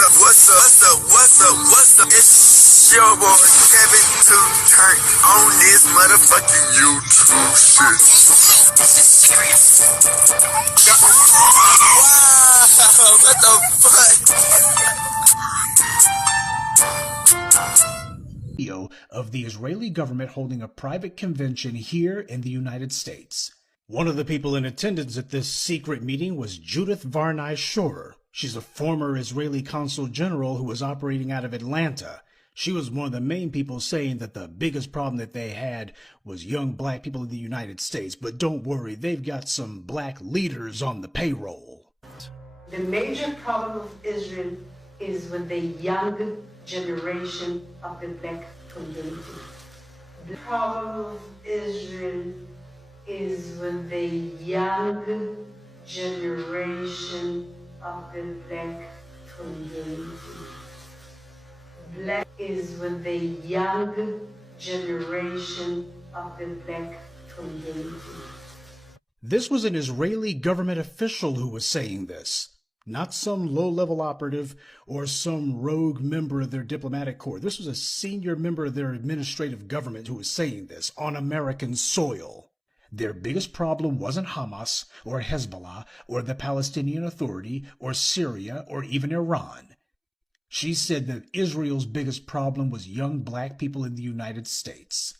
What's up? It's your boy Kevin to turn on this motherfucking YouTube shit. This is serious. Wow, what the fuck? Video of the Israeli government holding a private convention here in the United States. One of the people in attendance at this secret meeting was Judith Varney Shorer. She's a former Israeli consul general who was operating out of Atlanta. She was one of the main people saying that the biggest problem that they had was young black people in the United States. But don't worry, they've got some black leaders on the payroll. The major problem of Israel is with the young generation of the black community. The problem of Israel is with the young generation of the black community. Black is with the young generation of the black community. This was an Israeli government official who was saying this, not some low-level operative or some rogue member of their diplomatic corps. This was a senior member of their administrative government who was saying this on American soil. Their biggest problem wasn't Hamas or Hezbollah or the Palestinian Authority or Syria or even Iran. She said that Israel's biggest problem was young black people in the United States.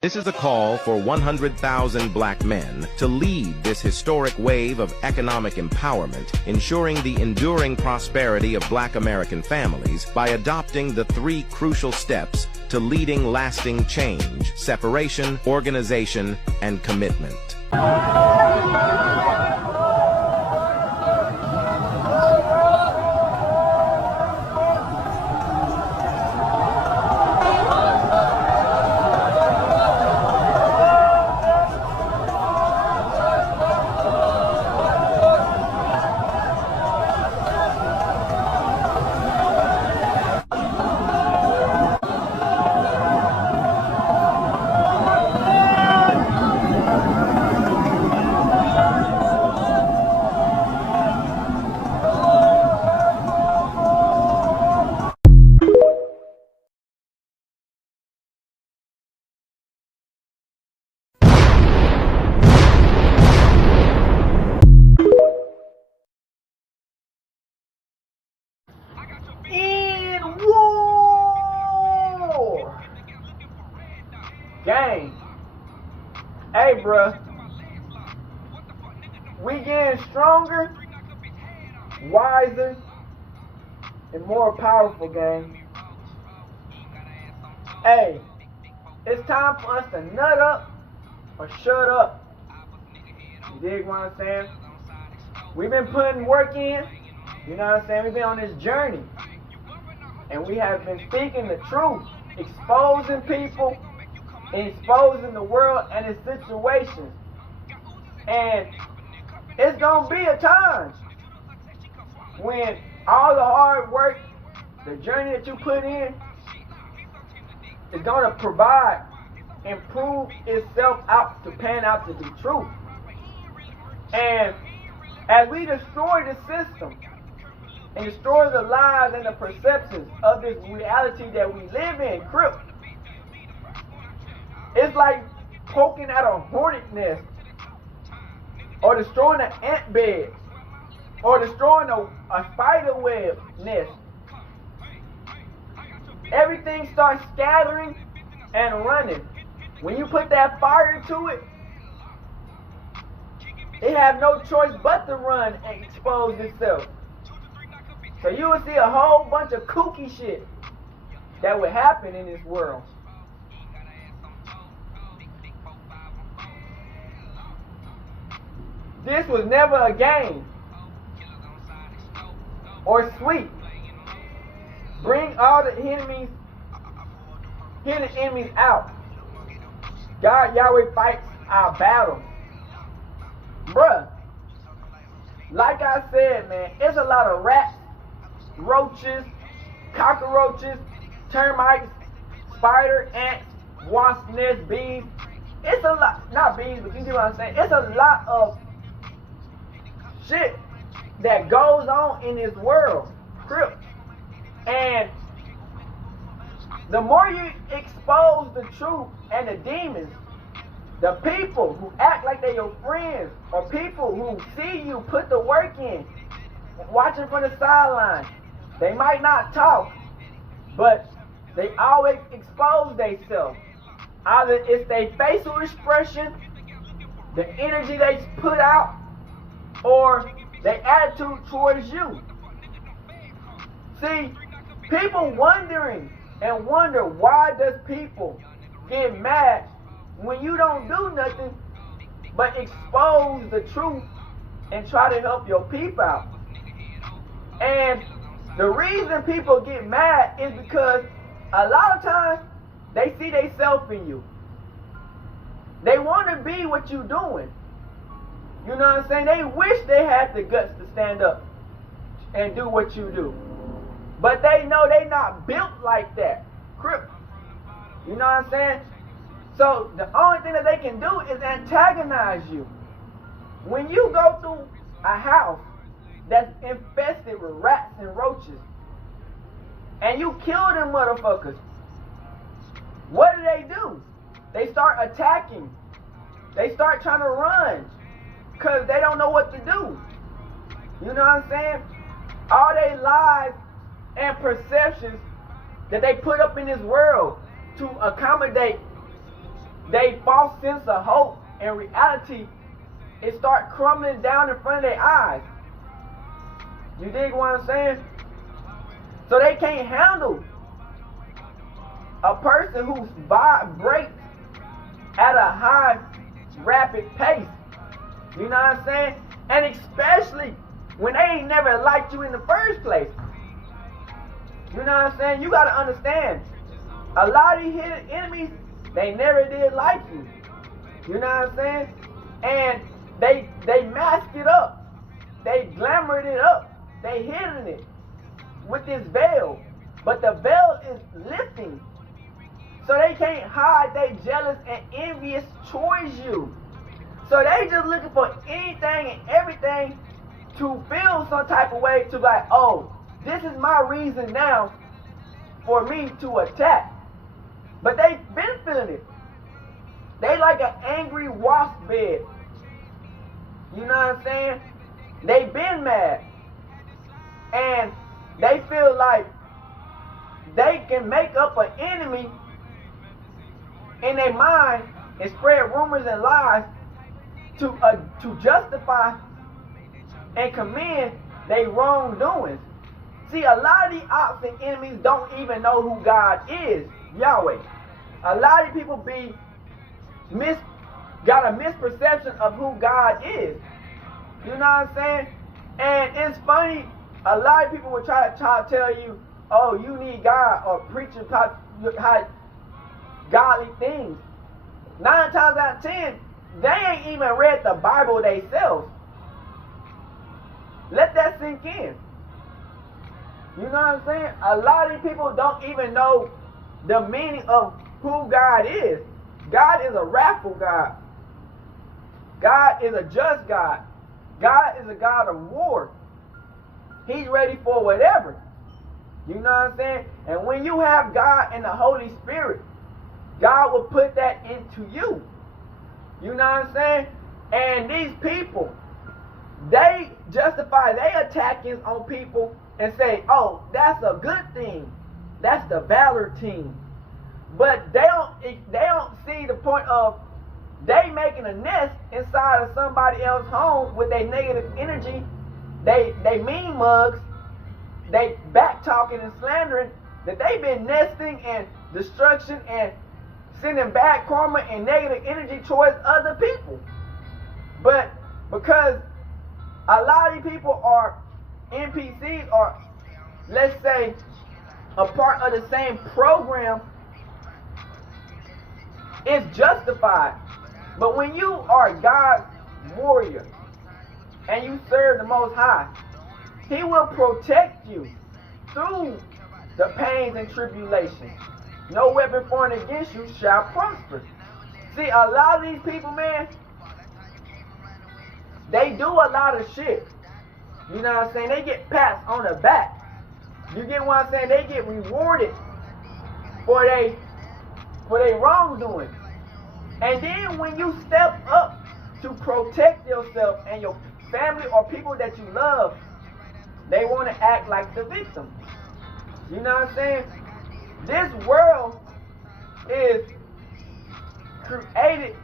This is a call for 100,000 black men to lead this historic wave of economic empowerment, ensuring the enduring prosperity of black American families by adopting the 3 crucial steps to leading lasting change: separation, organization, and commitment. In war! Gang. Hey, bruh. We getting stronger, wiser, and more powerful, gang. Hey, it's time for us to nut up or shut up. You dig what I'm saying? We've been putting work in. You know what I'm saying? We've been on this journey. And we have been speaking the truth, exposing people, exposing the world and its situations. And it's going to be a time when all the hard work, the journey that you put in, is going to provide and prove itself out to pan out to be true. And as we destroy the system, and destroy the lies and the perceptions of this reality that we live in, Crip. It's like poking at a hornet nest, or destroying an ant bed, or destroying a spider web nest. Everything starts scattering and running. When you put that fire to it, It have no choice but to run and expose itself. So you will see a whole bunch of kooky shit that would happen in this world. This was never a game or sweet. Bring all the hidden enemies out. God, Yahweh fights our battle. Bruh, like I said, man, it's a lot of rats, roaches, cockroaches, termites, spider, ants, wasp nests, bees. It's a lot, not bees, but you see what I'm saying? It's a lot of shit that goes on in this world. And the more you expose the truth and the demons, the people who act like they're your friends, or people who see you put the work in, watching from the sideline, they might not talk, but they always expose themselves. Either it's their facial expression, the energy they put out, or their attitude towards you. See, people wondering and wonder, why does people get mad when you don't do nothing but expose the truth and try to help your people out? And the reason people get mad is because a lot of times they see themselves in you. They want to be what you're doing. You know what I'm saying? They wish they had the guts to stand up and do what you do. But they know they're not built like that. You know what I'm saying? So the only thing that they can do is antagonize you. When you go through a house that's infested with rats and roaches, and you kill them motherfuckers, what do? They start attacking. They start trying to run because they don't know what to do. You know what I'm saying? All their lies and perceptions that they put up in this world to accommodate their false sense of hope and reality, it start crumbling down in front of their eyes. You dig what I'm saying? So they can't handle a person who vibrates at a high, rapid pace. You know what I'm saying? And especially when they ain't never liked you in the first place. You know what I'm saying? You got to understand, a lot of these hidden enemies, they never did like you. You know what I'm saying? And they mask it up. They glamored it up. They hidden it with this veil. But the veil is lifting. So they can't hide they jealous and envious towards you. So they just looking for anything and everything to feel some type of way, to like, oh, this is my reason now for me to attack. But they've been feeling it. They like an angry wasp bed. You know what I'm saying? They've been mad. And they feel like they can make up an enemy in their mind and spread rumors and lies to justify and commend their wrongdoings. See, a lot of these ops and enemies don't even know who God is, Yahweh. A lot of people got a misperception of who God is. You know what I'm saying? And it's funny, a lot of people will try to tell you, oh, you need God, or preach about godly things. 9 times out of 10, they ain't even read the Bible themselves. Let that sink in. You know what I'm saying? A lot of these people don't even know the meaning of who God is. God is a wrathful God. God is a just God. God is a God of war. He's ready for whatever. You know what I'm saying? And when you have God and the Holy Spirit, God will put that into you. You know what I'm saying? And these people, they justify their attackings on people and say, oh, that's a good thing. That's the valor team. But they don't see the point of they making a nest inside of somebody else's home with their negative energy. They mean mugs, they back talking and slandering, that they've been nesting in destruction and sending bad karma and negative energy towards other people. But because a lot of these people are NPCs, or let's say a part of the same program, it's justified. But when you are God's warrior and you serve the Most High, He will protect you through the pains and tribulations. No weapon formed against you shall prosper. See, a lot of these people, man, they do a lot of shit. You know what I'm saying? They get pats on the back. You get what I'm saying? They get rewarded for they wrongdoing. And then when you step up to protect yourself and your family or people that you love, they want to act like the victim. You know what I'm saying? This world is created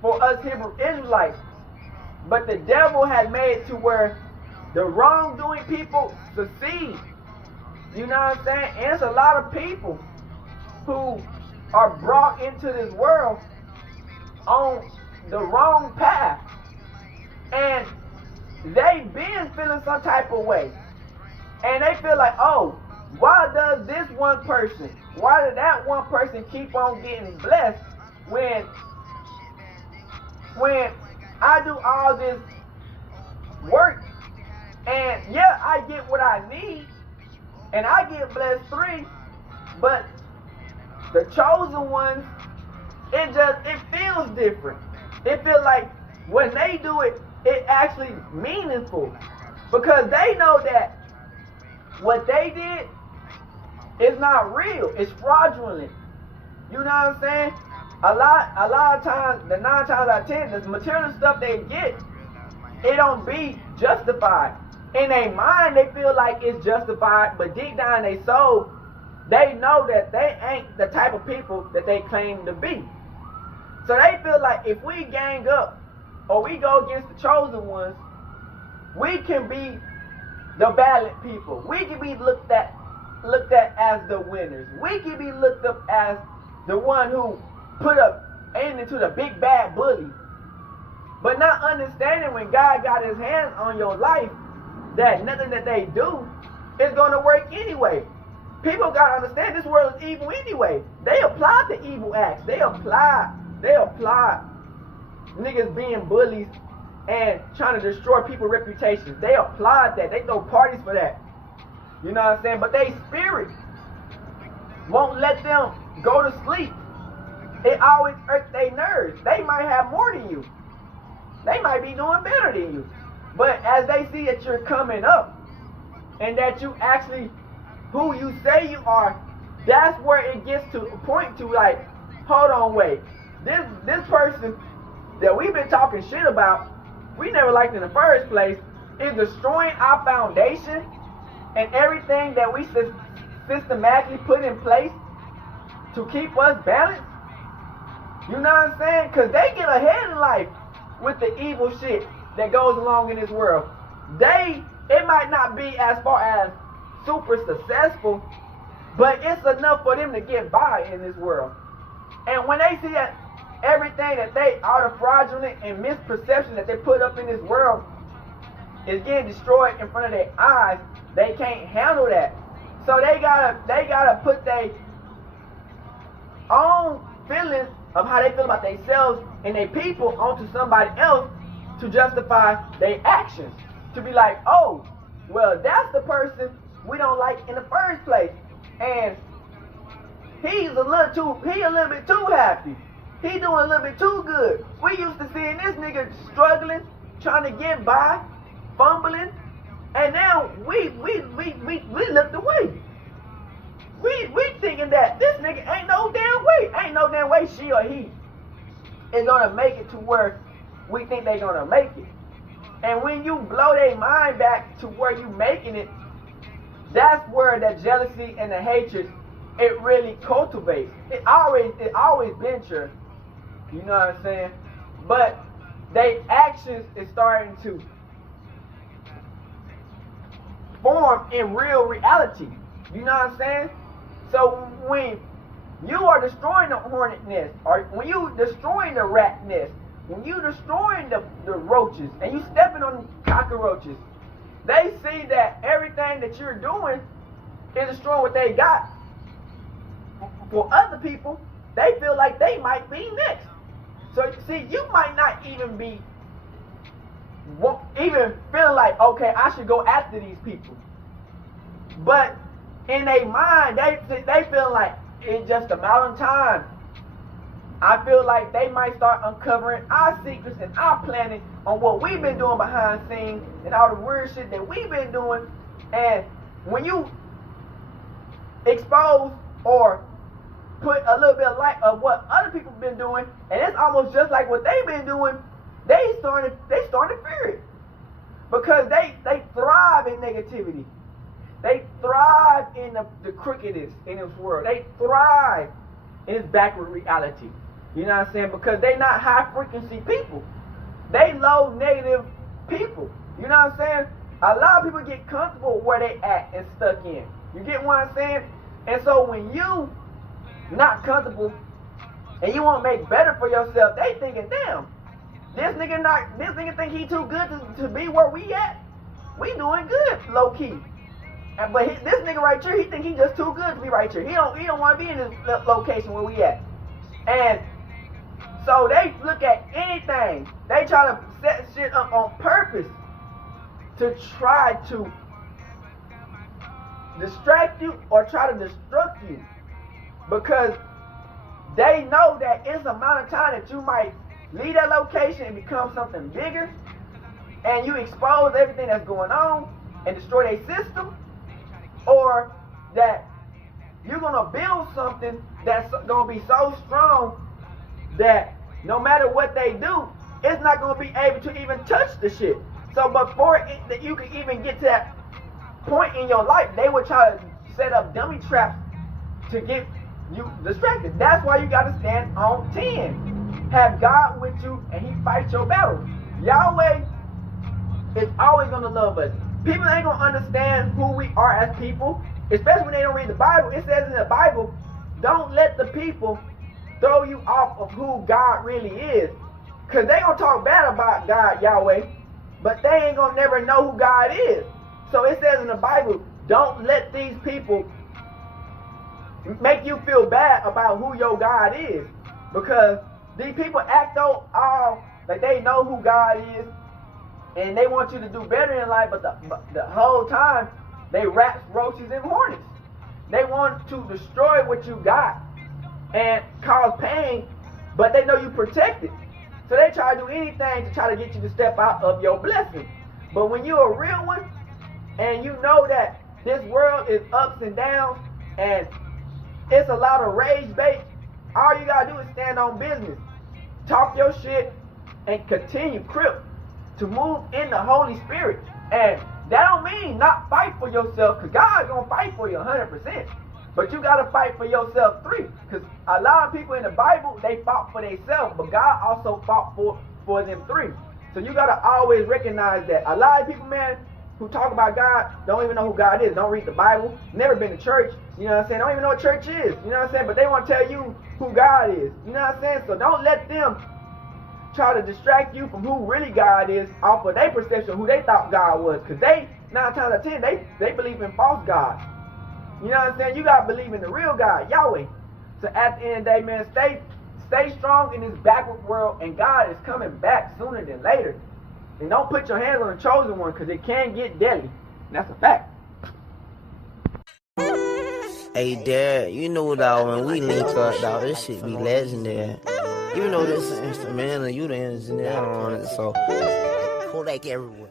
for us Hebrew Israelites, but the devil has made it to where the wrongdoing people succeed. You know what I'm saying? And it's a lot of people who are brought into this world on the wrong path, and they've been feeling some type of way, and they feel like, oh, why does this one person, why did that one person keep on getting blessed when I do all this work, and yeah, I get what I need and I get blessed free, but the chosen ones, it feels different. It feels like when they do it, it actually meaningful, because they know that what they did is not real. It's fraudulent. You know what I'm saying? A lot of times, the 9 times out of 10, the material stuff they get, it don't be justified. In their mind, they feel like it's justified, but deep down in their soul, they know that they ain't the type of people that they claim to be. So they feel like if we gang up or we go against the chosen ones, we can be the valiant people. We can be looked at as the winners. We can be looked up as the one who put up aim into the big bad bully. But not understanding when God got His hands on your life, that nothing that they do is going to work anyway. People got to understand this world is evil anyway. They apply the evil acts. They apply niggas being bullies and trying to destroy people's reputations. They applaud that. They throw parties for that. You know what I'm saying? But they spirit won't let them go to sleep. It always irks their nerves. They might have more than you. They might be doing better than you. But as they see that you're coming up and that you actually who you say you are, that's where it gets to a point to like, hold on, wait. This person that we've been talking shit about, we never liked in the first place, is destroying our foundation and everything that we systematically put in place to keep us balanced. You know what I'm saying? Because they get ahead in life with the evil shit that goes along in this world. It might not be as far as super successful, but it's enough for them to get by in this world. And when they see that everything that all the fraudulent and misperception that they put up in this world is getting destroyed in front of their eyes, they can't handle that. So they gotta put their own feelings of how they feel about themselves and their people onto somebody else to justify their actions. To be like, oh, well, that's the person we don't like in the first place, and he's a little bit too happy. He doing a little bit too good. We used to seeing this nigga struggling, trying to get by, fumbling, and now we looked away. We thinking that this nigga ain't no damn way she or he is gonna make it to where we think they gonna make it. And when you blow their mind back to where you making it, that's where the jealousy and the hatred, it really cultivates. It always been true. You know what I'm saying? But their actions is starting to form in real reality. You know what I'm saying? So when you are destroying the hornet nest, or when you destroying the rat nest, when you destroying the roaches, and you stepping on cockroaches, they see that everything that you're doing is destroying what they got. For other people, they feel like they might be next. So see, you might not even be feeling like, okay, I should go after these people. But in their mind, they feel like it's just a matter of time. I feel like they might start uncovering our secrets and our planning on what we've been doing behind the scenes and all the weird shit that we've been doing. And when you expose or put a little bit of light of what other people have been doing, and it's almost just like what they've been doing, they starting to fear it. Because they thrive in negativity. They thrive in the crookedness in this world. They thrive in this backward reality. You know what I'm saying? Because they not high frequency people. They low negative people. You know what I'm saying? A lot of people get comfortable where they at and stuck in. You get what I'm saying? And so when you not comfortable and you want to make better for yourself, they thinking, damn, this nigga think he too good to be where we at. We doing good, low key. But this nigga right here, he think he just too good to be right here. He don't want to be in this location where we at. And so they look at anything. They try to set shit up on purpose to try to distract you or try to destruct you. Because they know that it's a amount of time that you might leave that location and become something bigger, and you expose everything that's going on and destroy their system, or that you're going to build something that's going to be so strong that no matter what they do, it's not going to be able to even touch the shit. So before that you can even get to that point in your life, they would try to set up dummy traps to get you distracted. That's why you got to stand on 10. Have God with you and he fights your battles. Yahweh is always going to love us. People ain't going to understand who we are as people, especially when they don't read the Bible. It says in the Bible, don't let the people throw you off of who God really is. Because they going to talk bad about God, Yahweh, but they ain't going to never know who God is. So it says in the Bible, don't let these people make you feel bad about who your God is. Because these people act all like they know who God is, and they want you to do better in life, but the whole time, they rats, roaches, and hornets. They want to destroy what you got and cause pain, but they know you protect it. So they try to do anything to try to get you to step out of your blessing. But when you're a real one, and you know that this world is ups and downs, and it's a lot of rage bait, all you gotta do is stand on business. Talk your shit and continue, to move in the Holy Spirit. And that don't mean not fight for yourself, because God's gonna fight for you 100%. But you gotta fight for yourself 3. Because a lot of people in the Bible, they fought for themselves, but God also fought for them 3. So you gotta always recognize that. A lot of people, man, who talk about God don't even know who God is. Don't read the Bible, never been to church, you know what I'm saying? Don't even know what church is, you know what I'm saying? But they want to tell you who God is, you know what I'm saying? So don't let them try to distract you from who really God is off of their perception of who they thought God was. Because they, 9 times out of 10, they believe in false gods. You know what I'm saying? You got to believe in the real God, Yahweh. So at the end of the day, man, stay strong in this backward world, and God is coming back sooner than later. And don't put your hands on the chosen one, because it can get deadly. And that's a fact. Hey, Dad, you know, dog, when we link up, dog, this shit be legendary. You know this instrumental, you the engineer on it, so Kodak everywhere.